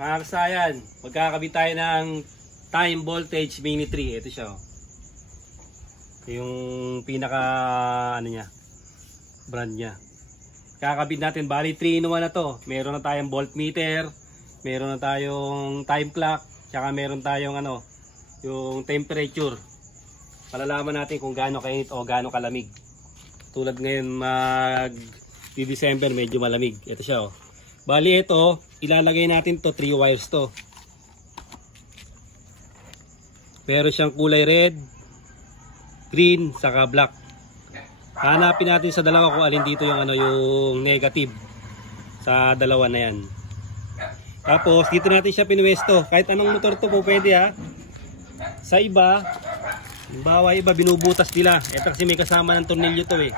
Mga kasayan, magkakabit tayo ng time voltage mini 3. Ito siya, oh. Yung pinaka ano niya, brand niya. Kakabit natin, bali 3 in 1 na to. Meron na tayong voltmeter, meron na tayong time clock, tsaka meron tayong ano, yung temperature. Malalaman natin kung gaano kainit o gaano kalamig. Tulad ngayon di December, medyo malamig. Ito siya, oh. Bali ito, ilalagay natin to 3 wires to. Meron siyang kulay red, green, saka black. Hanapin natin sa dalawa kung alin dito yung ano, yung negative sa dalawa na yan. Tapos dito natin siya pinwesto. Kahit anong motor to po pwede, ha. Sa iba, halimbawa iba binubutas nila. Ito kasi may kasama ng tornilyo to, eh.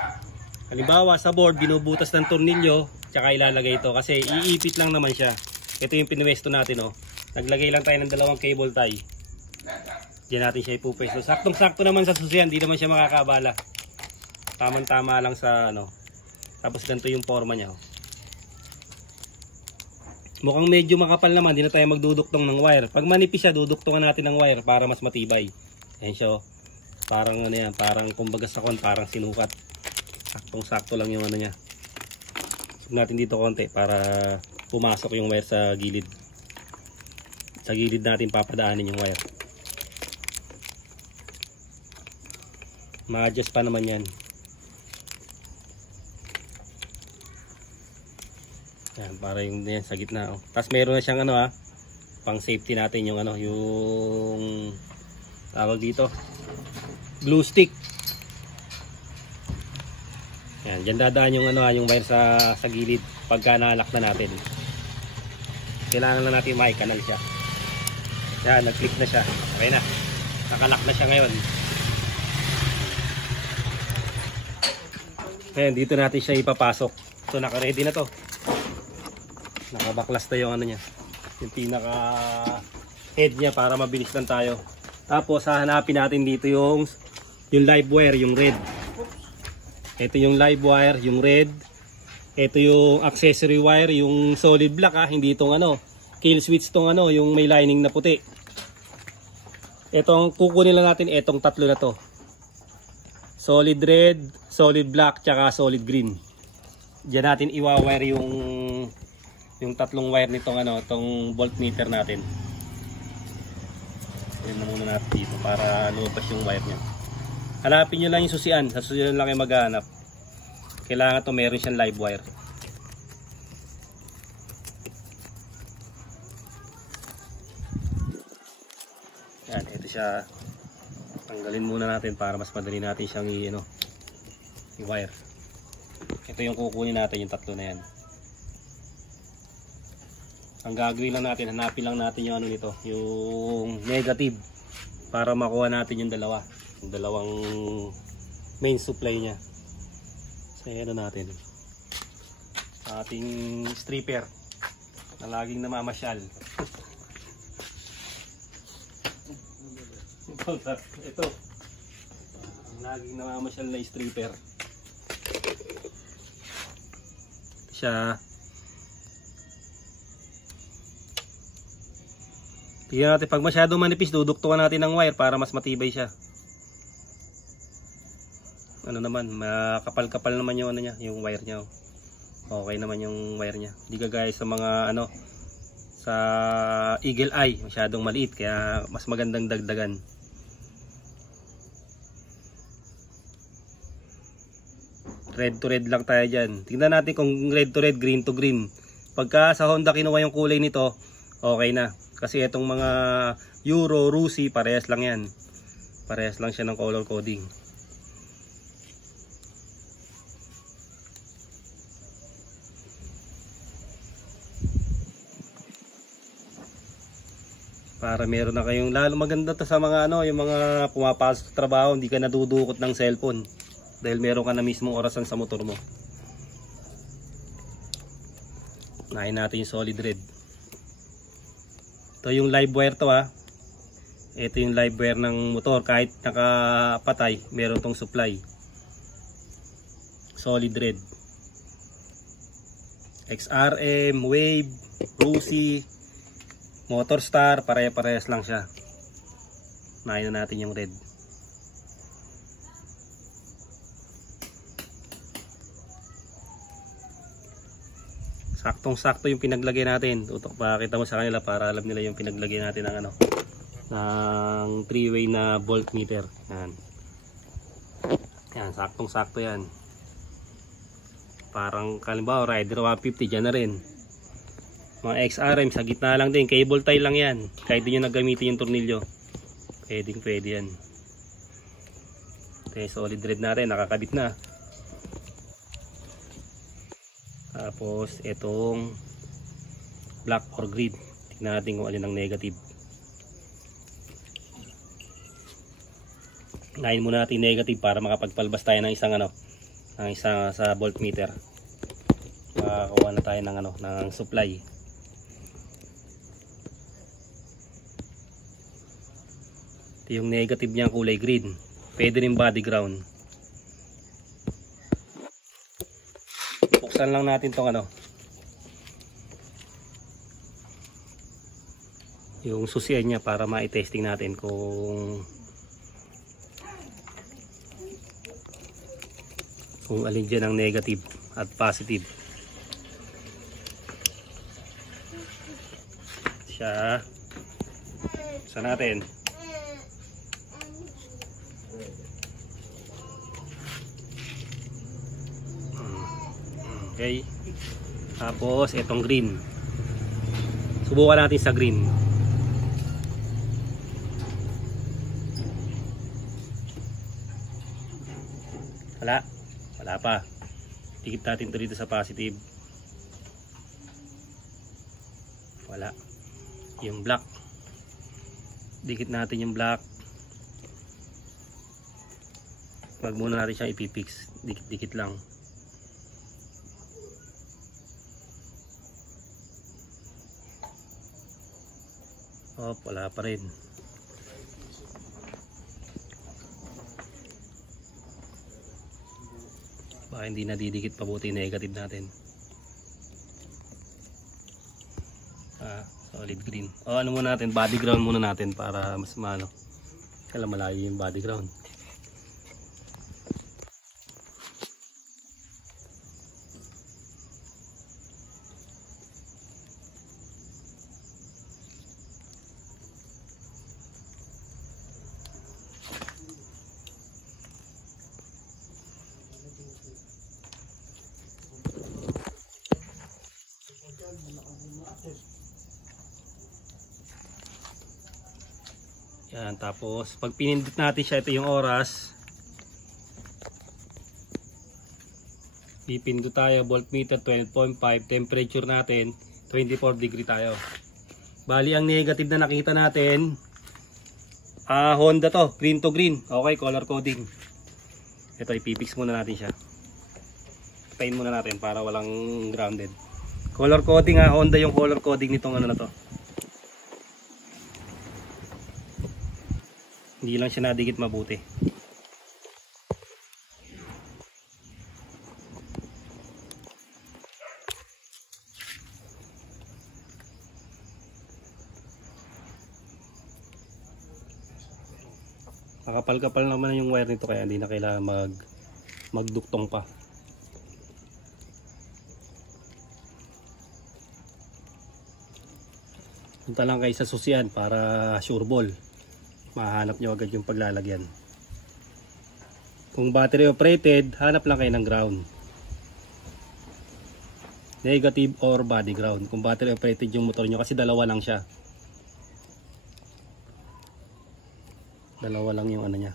Halimbawa sa board binubutas ng tornilyo, tsaka ilalagay ito kasi iipit lang naman siya. Ito yung pinwesto natin, oh. Naglagay lang tayo ng dalawang cable tie. Diyan natin siya ipupwesto. Saktong-sakto naman sa susian, di naman siya makakabala. Tamang-tama lang sa ano. Tapos ganito yung forma niya, oh. Mukhang medyo makapal naman, di na tayo magduduktong ng wire. Pag manipis siya, duduktungan natin ng wire para mas matibay. Ayan siya, oh. Parang ano yan, parang kumbaga sa kon, parang sinukat. Saktong-sakto lang yung ano niya. Sub natin dito konti para pumasok yung wire sa gilid. Sa gilid natin papadaanin yung wire. Ma-adjust pa naman yan. Yan, para yung yan sa gitna, oh. Tapos meron na siyang ano, pang safety natin yung ano, yung tawag dito, glue stick. Yan, diyan dadaan yung ano, yung wire sa gilid pagka nalak na natin. Kailangan na natin maikanal siya. Yan, nag-click na siya. Okay na. Nakalak na siya ngayon. Ayan, dito natin siya ipapasok. So naka-ready na to. Nakabaklas na yung ano niya, yung pinaka head niya para mabilis lang tayo. Tapos hahanapin natin dito yung live wire, yung red. Ito yung live wire, yung red. Ito yung accessory wire, yung solid black, hindi itong ano, kill switch tong ano, yung may lining na puti. Itong kukunin lang natin, itong tatlo na to. Solid red, solid black, tsaka solid green. Diyan natin iwa-wire yung tatlong wire nitong ano, tong voltmeter natin. Ayan na muna natin dito para lumabas yung wire niya. Hanapin nyo lang yung susian. Sa susian lang kayo maghanap. Kailangan to meron siyang live wire. Yan, ito siya. Tanggalin muna natin para mas madali natin siyang i-wire. Ito yung kukunin natin, yung tatlo na yan. Ang gagawin lang natin, hanapin lang natin yung ano nito, yung negative, para makuha natin yung dalawa, yung dalawang main supply niya. So ayan na natin ating stripper na laging namamasyal. Ito ang laging namamasyal na stripper siya. Tingnan natin, pag masyadong manipis, duduktukan natin ng wire para mas matibay siya. Ano naman, makapal-kapal naman yung ano niya, yung wire niya. Okay naman yung wire niya. Hindi kagaya sa mga ano, sa Eagle Eye, masyadong maliit, kaya mas magandang dagdagan. Red to red lang tayo dyan. Tingnan natin kung red to red, green to green. Pagka sa Honda kinuha yung kulay nito, okay na. Kasi itong mga Euro, Rusi, parehas lang yan. Parehas lang siya ng color coding. Para meron na kayong, lalo maganda to sa mga ano, yung mga pumapasok sa trabaho, hindi ka nadudukot ng cellphone. Dahil meron ka na mismong orasan sa motor mo. Nahin natin yung solid red. Ito yung live wire to, Ito yung live wire ng motor. Kahit nakapatay, meron tong supply. Solid red. XRM, Wave, Rusi, Motor Star, pare-parehas lang siya. Nahin na natin yung red. Saktong sakto yung pinaglagay natin. Tutok, pakita mo sa kanila para alam nila yung pinaglagay natin ng ano, ng 3-way na voltmeter. Yan. Yan, saktong sakto yan. Parang kalimbawa Rider 150 dyan na rin. Mga XRM sa gitna lang din, cable tie lang yan. Kahit di nyo nagamitin yung tornilyo, pwede yan. Okay, solid red natin, nakakabit na. Tapos itong black or green, tignan natin kung alin ang negative. Nahin muna natin negative para makapagpalbas tayo ng isang ano, ng isang sa voltmeter. Makakuha na tayo ng ano, ng supply. Ito yung negative niya, kulay green. Pwede rin body ground. Buksan lang natin tong ano, yung susian niya para ma-testing natin kung alin dyan ang negative at positive. Siya. Buksan natin. Okay. Tapos itong green. Subukan natin sa green. Wala pa. Tikip natin ito dito sa positive. Wala. Yung black. Dikit natin yung black. Wag muna natin siyang ipipix. Dikit-dikit lang. Wala pa rin. Baka hindi nadidikit pabuti negative natin. Solid green. Ano muna natin, body ground muna natin para mas maano. Kailan malayo yung body ground. Yan, tapos pag pinindot natin siya, ito yung oras. Pipindot tayo, voltmeter 12.5, temperature natin 24 degree tayo. Bali ang negative na nakita natin, Honda to, green to green. Okay, color coding. Ito, ipipix muna natin siya. Pain muna natin para walang grounded. Color coding, Honda yung color coding nitong ano na to. Hindi lang siya nadikit mabuti. Nakapal-kapal naman yung wire nito kaya hindi na kailangan magduktong pa. Punta lang kayo sa susian para sure ball. Mahanap nyo agad yung paglalagyan. Kung battery operated, hanap lang kayo ng ground. Negative or body ground. Kung battery operated yung motor nyo, kasi dalawa lang siya. Dalawa lang yung ano niya.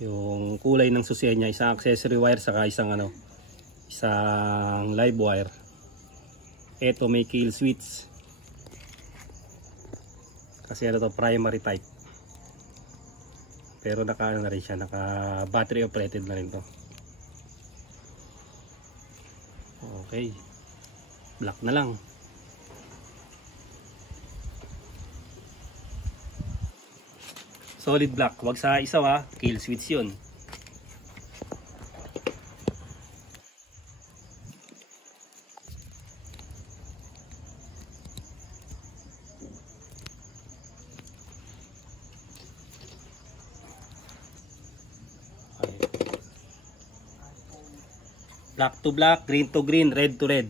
Yung kulay ng susian niya, isang accessory wire saka isang live wire. Ito may kill switch. Kasi ano to, primary type. Pero naka na rin siya, naka battery operated na rin to. Okay. Black na lang. Solid black, wag sa isa kill switch 'yun. Black to black, green to green, red to red.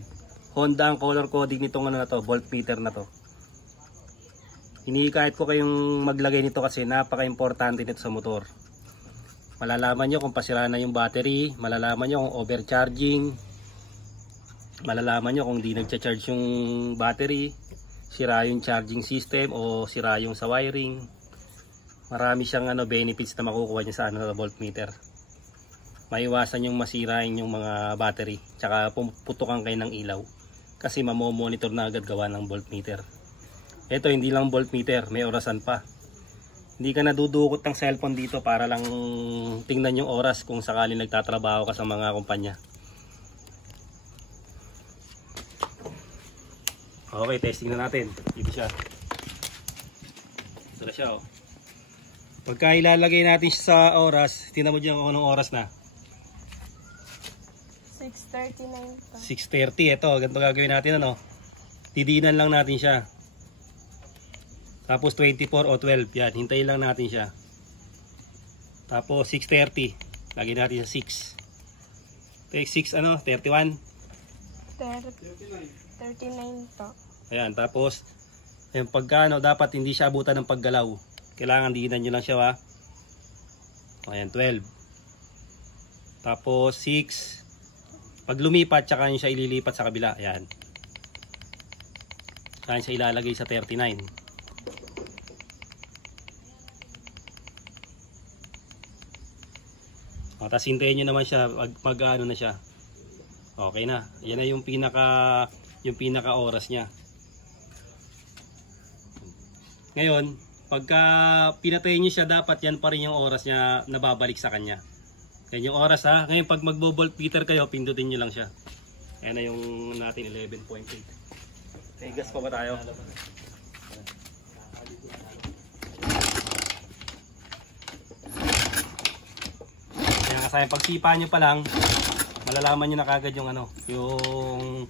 Honda ang color coding nitong ano na to, voltmeter na to. Hinihikayat ko kayong maglagay nito kasi napaka-importante nito sa motor. Malalaman nyo kung pasira na yung battery, malalaman nyo kung overcharging, malalaman nyo kung di nagcha-charge yung battery, sira yung charging system o sira yung sa wiring. Marami siyang benefits na makukuha niya sa voltmeter. Maiwasan yung masirain yung mga battery, tsaka puputukan kayo ng ilaw kasi mamomonitor na agad gawa ng voltmeter. Ito hindi lang voltmeter, may orasan pa. Hindi ka nadudukot ng cellphone dito para lang tingnan yung oras kung sakali nagtatrabaho ka sa mga kumpanya. Okay, testing na natin. Dito siya. Ito na siya oh. Pagka ilalagay natin siya sa oras, tingnan mo dyan kung anong oras na. 6:39 pa. 6:30. Ito, ganito gagawin natin ano. Didinan lang natin siya. Tapos 24 o 12. Yan, hintayin lang natin siya. Tapos 6:30. Lagyan natin sa 6. Take 6 ano, 31. 39 to. Ayan, tapos yung pagkano dapat hindi siya abutan ng paggalaw. Kailangan diinan nyo lang siya ha. Ayan, 12. Tapos 6. Pag lumipat, tsaka nyo siya ililipat sa kabila. Ayan. Saan siya ilalagay sa 39. Tapos hintayin nyo naman siya. Mag-ano na siya. Okay na. Yan na yung pinaka oras niya. Ngayon, pagka pinatay nyo siya, dapat yan pa rin yung oras niya nababalik sa kanya. Yan yung oras ha. Ngayon pag magbo-voltmeter kayo, pindutin nyo lang siya. Ayan na yung natin 11.8. Okay, gas pa ba tayo? Ayan kasi pagsipa nyo pa lang, malalaman nyo na kagad yung yung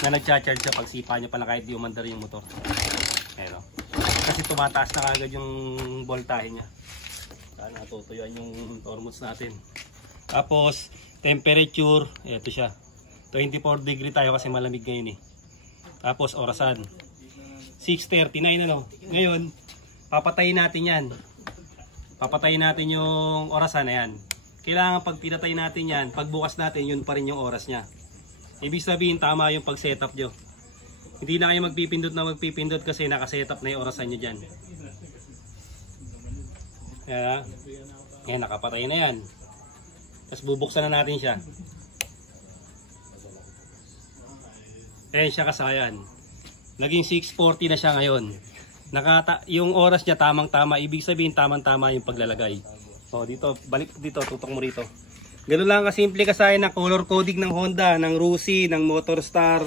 na nagcha-charge siya pagsipa nyo pa lang kahit di umandar yung motor. Ayan o. Kasi tumataas na kagad yung voltahe niya. Natutuyuan yung tormods natin. Tapos temperature, eto siya. 24 degree tayo kasi malamig ngayon eh. Tapos orasan 6:39 ano. Ngayon papatayin natin yan. Papatayin natin yung orasan na yan. Kailangan pag pinatay natin yan, pagbukas natin yun pa rin yung oras niya. Ibig sabihin tama yung pag setup nyo. Hindi na kayo magpipindot kasi nakasetup na yung orasan nyo dyan. Kaya, ngayon nakapatay na yan. Tapos bubuksan na natin siya. Ayan siya kasayan. Naging 6:40 na siya ngayon. Yung oras niya tamang-tama. Ibig sabihin tamang-tama yung paglalagay. So dito, balik dito, tutok mo rito. Ganun lang kasimple kasayan ng color coding ng Honda, ng Rusi, ng Motorstar,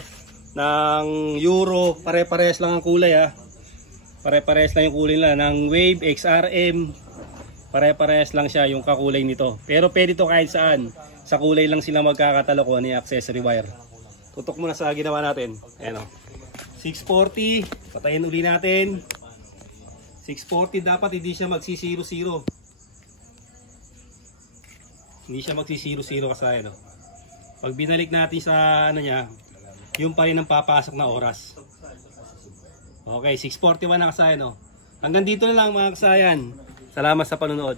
ng Euro. Pare-parehas lang ang kulay ha. Pare-parehas lang yung kulay nila. Ng Wave, XRM. Pare-parehas lang siya yung kakulay nito. Pero pwede ito kahit saan. Sa kulay lang sila magkakatalo kung ano yung accessory wire. Tutok muna sa ginawa natin. Ayan o. 640. Patayin uli natin. 640 dapat hindi siya magsi-0-0. Hindi siya magsi-0-0 kasi ano. Pag binalik natin sa niya, yung pa rin ang papasok na oras. Okay, 6:41 na kasayan. Hanggang dito na lang mga kasayan. Salamat sa panonood.